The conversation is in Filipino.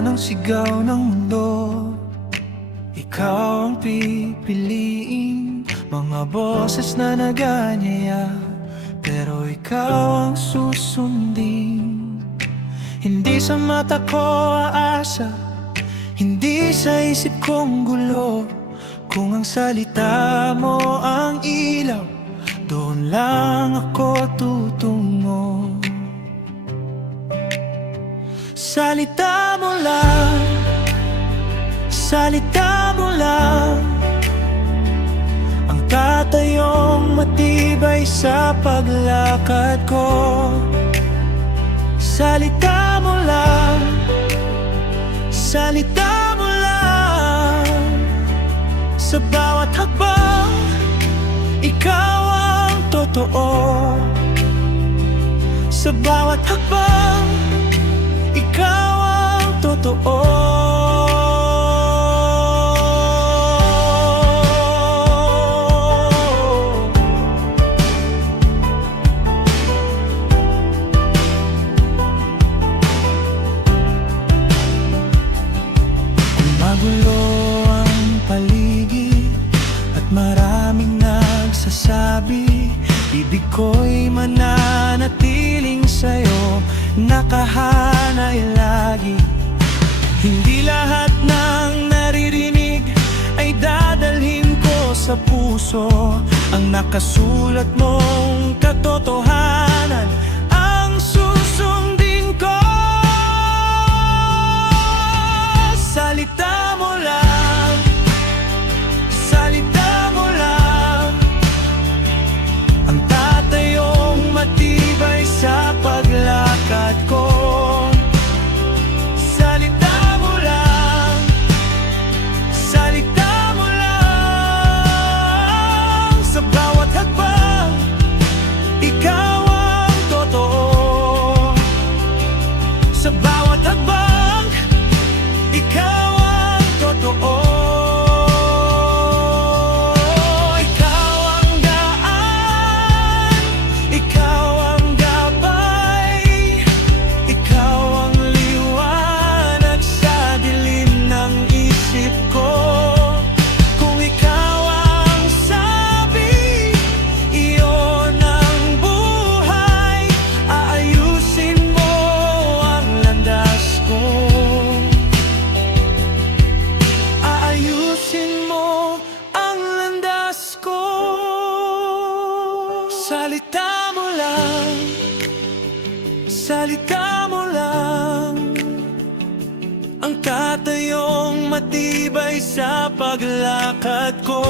ng sigaw ng mundo. Ikaw ang pipiliin, mga boses na naganyaya, pero ikaw ang susundin. Hindi sa mata ko aasa, hindi sa isip kong gulo. Kung ang salita mo ang ilaw, doon lang ako tutungo. Salita mo lang, salita mo lang, ang tatayong matibay sa paglakad ko. Salita mo lang, salita mo lang, sa bawat hakbang, ikaw ang totoo. Sa bawat hakbang, ikaw ang totoo. Kung magulo ang paligid at maraming nagsasabi, ibig ko'y mananatiling sa'yo, nakahanay lagi. Hindi lahat ng naririnig ay dadalhin ko sa puso. Ang nakasulat mong katotohanan ang susundin ko. Salita mo lang, salita mo lang, ang tatayong matibay sa paglakad ko. Salita mo lang, salita mo lang, sa bawat hakbang, ikaw ang totoo. Sa bawat hakbang, ikaw ang totoo. Ikaw ang daan, ikaw ang gabay, ikaw ang liwanag sa dilim ng isip ko. Kung ikaw ang sabi, iyon ang buhay, aayusin mo ang landas ko. Aayusin mo ang landas ko. Salita mo lang, salita mo lang, ang tatayong matibay sa paglakad ko.